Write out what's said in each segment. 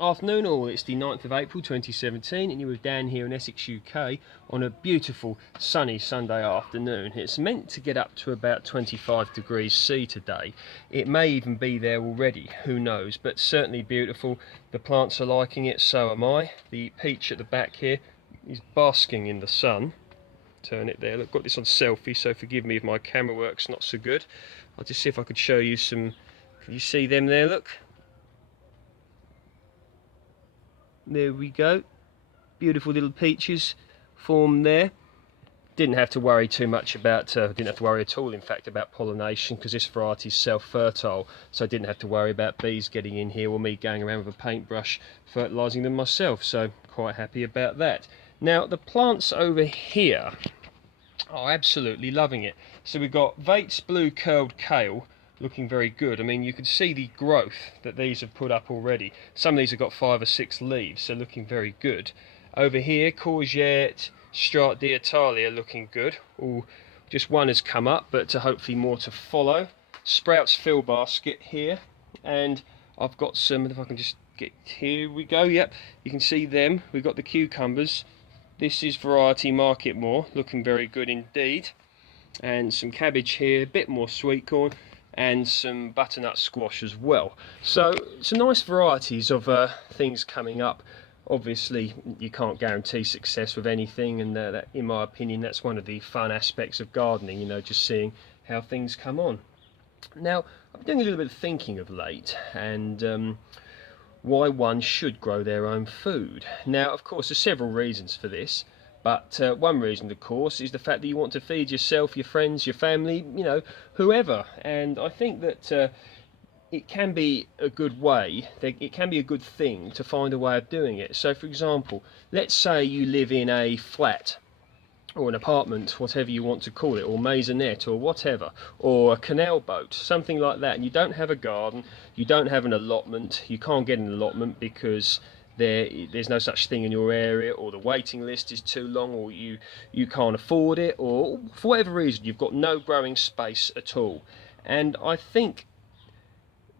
Afternoon all, it's the 9th of April 2017 and you're down here in Essex, UK on a beautiful sunny Sunday afternoon. It's meant to get up to about 25 degrees C today. It may even be there already, who knows, but certainly beautiful. The plants are liking it, so am I. The peach at the back here is basking in the sun. Turn it there, look, got this on selfie, so forgive me if my camera work's not so good. I'll just see if I could show you some, can you see them there, look? There we go, beautiful little peaches formed there. Didn't have to worry too much about, didn't have to worry at all in fact about pollination, because this variety is self-fertile, so I didn't have to worry about bees getting in here or me going around with a paintbrush fertilising them myself, so quite happy about that. Now the plants over here are absolutely loving it. So we've got Vate's blue curled kale looking very good. I mean, you can see the growth that these have put up already. Some of these have got 5 or 6 leaves, so looking very good. Over here, courgette, Strate d'Italia looking good. All, just one has come up, but hopefully more to follow. Sprouts fill basket here, and I've got some, if I can just get, here we go, yep, you can see them. We've got the cucumbers. This is variety Market More, looking very good indeed. And some cabbage here, a bit more sweet corn, and some butternut squash as well. So some nice varieties of things coming up. Obviously you can't guarantee success with anything, and that, in my opinion, that's one of the fun aspects of gardening, you know, just seeing how things come on. Now I'm doing a little bit of thinking of late, and why one should grow their own food. Now of course there's several reasons for this, but one reason, of course, is the fact that you want to feed yourself, your friends, your family, you know, whoever. And I think that it can be a good way, it can be a good thing to find a way of doing it. So, for example, let's say you live in a flat or an apartment, whatever you want to call it, or maisonette, or whatever, or a canal boat, something like that, and you don't have a garden, you don't have an allotment, you can't get an allotment because there's no such thing in your area, or the waiting list is too long, or you can't afford it, or for whatever reason you've got no growing space at all. And I think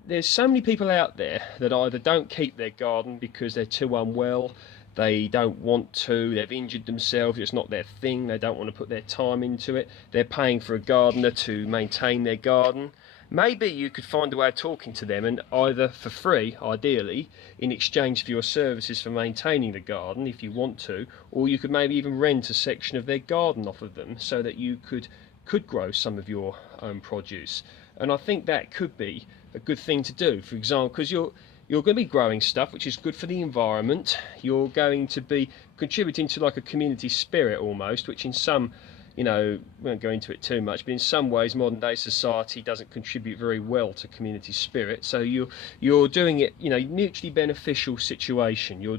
there's so many people out there that either don't keep their garden because they're too unwell, they don't want to, they've injured themselves, it's not their thing, they don't want to put their time into it, they're paying for a gardener to maintain their garden. Maybe you could find a way of talking to them, and either for free, ideally, in exchange for your services for maintaining the garden, if you want to, or you could maybe even rent a section of their garden off of them so that you could grow some of your own produce. And I think that could be a good thing to do, for example, because you're going to be growing stuff which is good for the environment. You're going to be contributing to like a community spirit almost, which in some, you know, we won't go into it too much, but in some ways modern day society doesn't contribute very well to community spirit. So you're doing it, you know, mutually beneficial situation. You're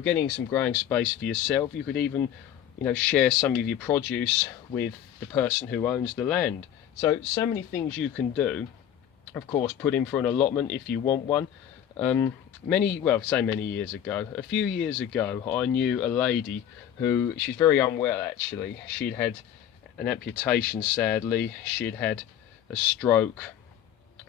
getting some growing space for yourself. You could even, you know, share some of your produce with the person who owns the land. So many things you can do. Of course, put in for an allotment if you want one. Many years ago, a few years ago, I knew a lady who, she's very unwell actually. She'd had an amputation sadly, she'd had a stroke,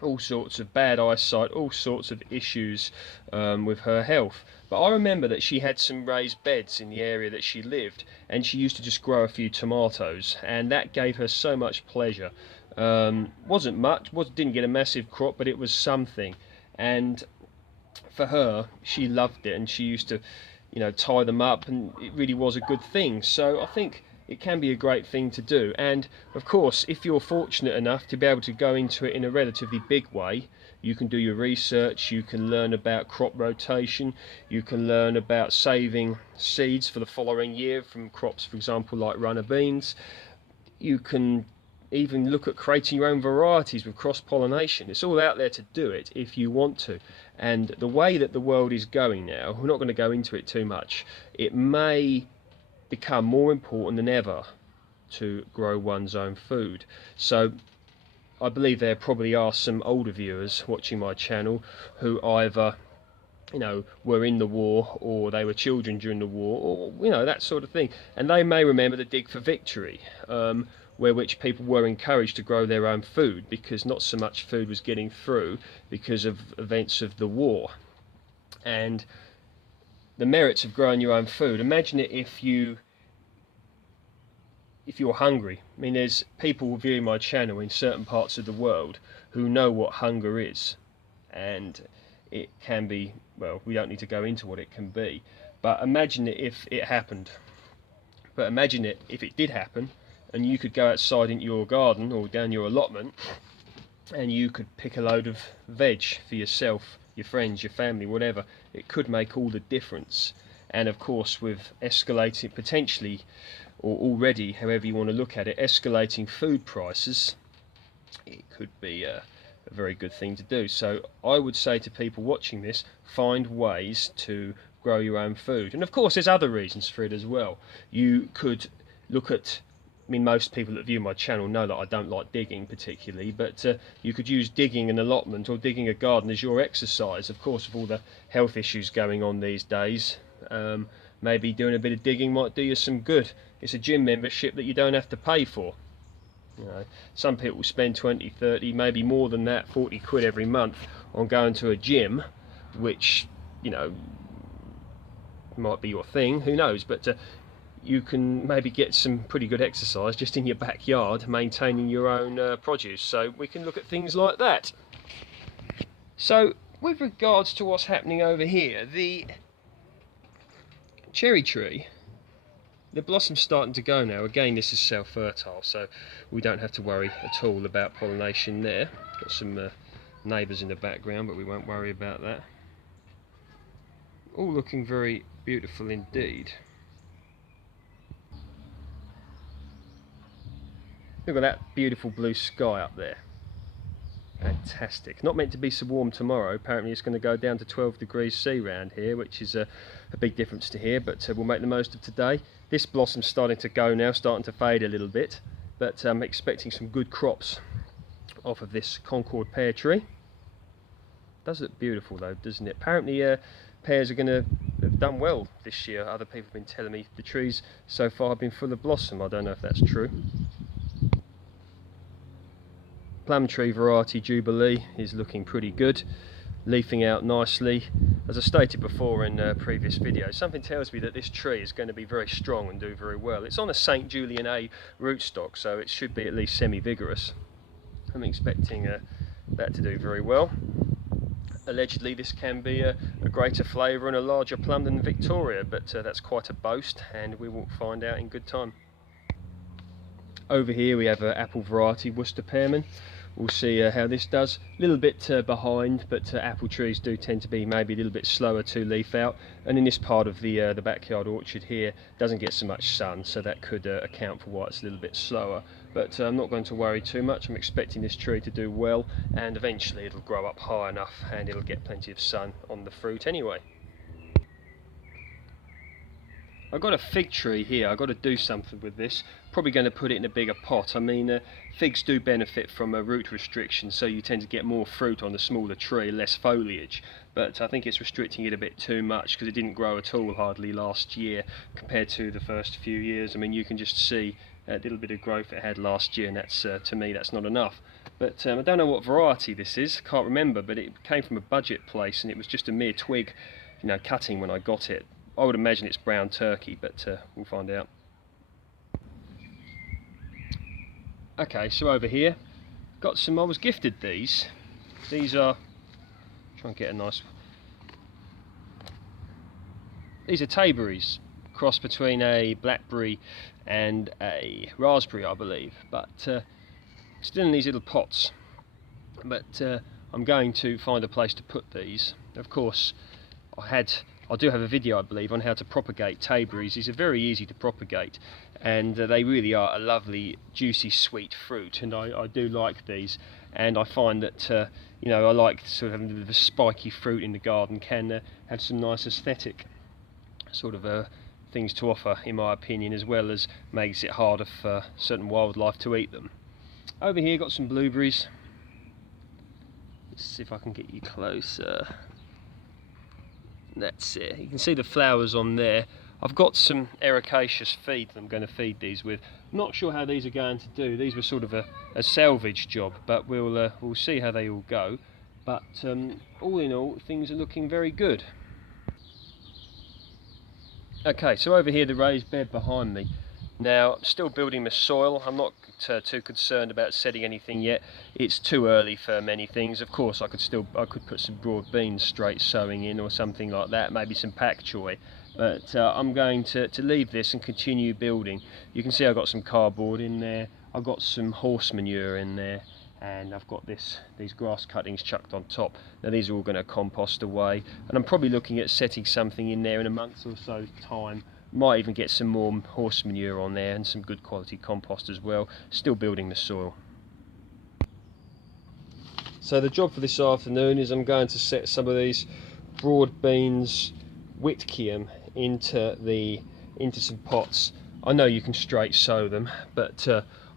all sorts of bad eyesight, all sorts of issues with her health. But I remember that she had some raised beds in the area that she lived, and she used to just grow a few tomatoes, and that gave her so much pleasure. Wasn't much, didn't get a massive crop, but it was something. And for her, she loved it, and she used to, you know, tie them up, and it really was a good thing. So I think it can be a great thing to do. And of course, if you're fortunate enough to be able to go into it in a relatively big way, you can do your research, you can learn about crop rotation, you can learn about saving seeds for the following year from crops, for example, like runner beans. You can even look at creating your own varieties with cross-pollination. It's all out there to do it if you want to. And the way that the world is going now, we're not going to go into it too much, it may become more important than ever to grow one's own food. So I believe there probably are some older viewers watching my channel who either, you know, were in the war, or they were children during the war, or, you know, that sort of thing, and they may remember the Dig for Victory, where which people were encouraged to grow their own food because not so much food was getting through because of events of the war. And the merits of growing your own food. Imagine it if you're hungry. I mean, there's people viewing my channel in certain parts of the world who know what hunger is, and it can be, well, we don't need to go into what it can be, but imagine it if it happened. But imagine it if it did happen, and you could go outside into your garden or down your allotment, and you could pick a load of veg for yourself, your friends, your family, whatever. It could make all the difference. And of course, with escalating, potentially, or already, however you want to look at it, escalating food prices, it could be a very good thing to do. So I would say to people watching this, find ways to grow your own food. And of course there's other reasons for it as well. You could look at, I mean, most people that view my channel know that I don't like digging particularly, but you could use digging an allotment or digging a garden as your exercise. Of course, with all the health issues going on these days, maybe doing a bit of digging might do you some good. It's a gym membership that you don't have to pay for. You know, some people spend 20, 30, maybe more than that, 40 quid every month on going to a gym, which, you know, might be your thing, who knows, but you can maybe get some pretty good exercise just in your backyard, maintaining your own produce. So we can look at things like that. So with regards to what's happening over here, the cherry tree, the blossom's starting to go now. Again, this is self-fertile, so we don't have to worry at all about pollination there. Got some neighbours in the background, but we won't worry about that. All looking very beautiful indeed. Look at that beautiful blue sky up there. Fantastic. Not meant to be so warm tomorrow. Apparently it's going to go down to 12 degrees C round here, which is a big difference to here, but we'll make the most of today. This blossom's starting to go now, starting to fade a little bit, but I'm expecting some good crops off of this Concorde pear tree. Does look beautiful though, doesn't it? Apparently pears are going to have done well this year. Other people have been telling me the trees so far have been full of blossom. I don't know if that's true. Plum tree variety Jubilee is looking pretty good, leafing out nicely. As I stated before in previous videos, something tells me that this tree is going to be very strong and do very well. It's on a St. Julian A rootstock, so it should be at least semi-vigorous. I'm expecting that to do very well. Allegedly this can be a greater flavour and a larger plum than Victoria, but that's quite a boast, and we will find out in good time. Over here we have an apple variety, Worcester Pearmain. We'll see how this does. A little bit behind, but apple trees do tend to be maybe a little bit slower to leaf out. And in this part of the backyard orchard here, doesn't get so much sun, so that could account for why it's a little bit slower. But I'm not going to worry too much. I'm expecting this tree to do well, and eventually it'll grow up high enough and it'll get plenty of sun on the fruit anyway. I've got a fig tree here. I've got to do something with this. Probably going to put it in a bigger pot. I mean, figs do benefit from a root restriction, so you tend to get more fruit on the smaller tree, less foliage. But I think it's restricting it a bit too much because it didn't grow at all hardly last year compared to the first few years. I mean, you can just see a little bit of growth it had last year, and that's to me that's not enough. But I don't know what variety this is. Can't remember, but it came from a budget place, and it was just a mere twig, you know, cutting when I got it. I would imagine it's brown turkey, but we'll find out. Okay, so over here, got some, I was gifted these. These are, try and get a nice, these are tayberries, cross between a blackberry and a raspberry, I believe, but still in these little pots. But I'm going to find a place to put these. Of course, I do have a video, I believe, on how to propagate tayberries. These are very easy to propagate, and they really are a lovely, juicy, sweet fruit, and I do like these. And I find that, you know, I like sort of having the spiky fruit in the garden can have some nice aesthetic sort of things to offer, in my opinion, as well as makes it harder for certain wildlife to eat them. Over here, got some blueberries. Let's see if I can get you closer. That's it. You can see the flowers on there. I've got some ericaceous feed that I'm going to feed these with. I'm not sure how these are going to do. These were sort of a salvage job, but we'll see how they all go. But all in all, things are looking very good. Okay, so over here the raised bed behind me. Now, I'm still building the soil. I'm not too concerned about setting anything yet. It's too early for many things. Of course, I could put some broad beans straight sowing in or something like that, maybe some pak choy. But I'm going to leave this and continue building. You can see I've got some cardboard in there. I've got some horse manure in there, and I've got these grass cuttings chucked on top. Now these are all going to compost away, and I'm probably looking at setting something in there in a month or so's time. Might even get some more horse manure on there and some good quality compost as well. Still building the soil. So the job for this afternoon is I'm going to set some of these broad beans Whitkium into some pots. I know you can straight sow them, but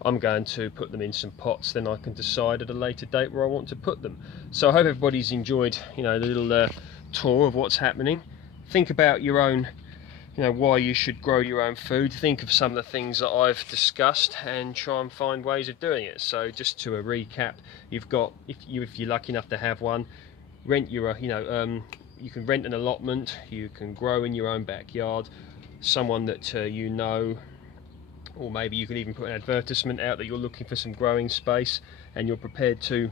I'm going to put them in some pots. Then I can decide at a later date where I want to put them. So I hope everybody's enjoyed, the little tour of what's happening. Think about your own, why you should grow your own food. Think of some of the things that I've discussed and try and find ways of doing it. So just to recap, you've got, if you're lucky enough to have one, rent your, you can rent an allotment, you can grow in your own backyard, someone that or maybe you can even put an advertisement out that you're looking for some growing space and you're prepared to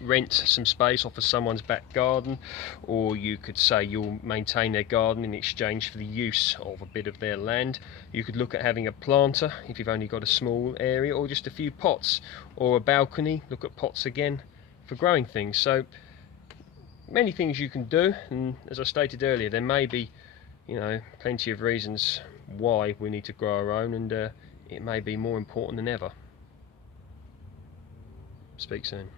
rent some space off of someone's back garden, or you could say you'll maintain their garden in exchange for the use of a bit of their land. You could look at having a planter if you've only got a small area, or just a few pots, or a balcony. Look at pots again for growing things. So many things you can do, and as I stated earlier, there may be plenty of reasons why we need to grow our own, and it may be more important than ever. Speak soon.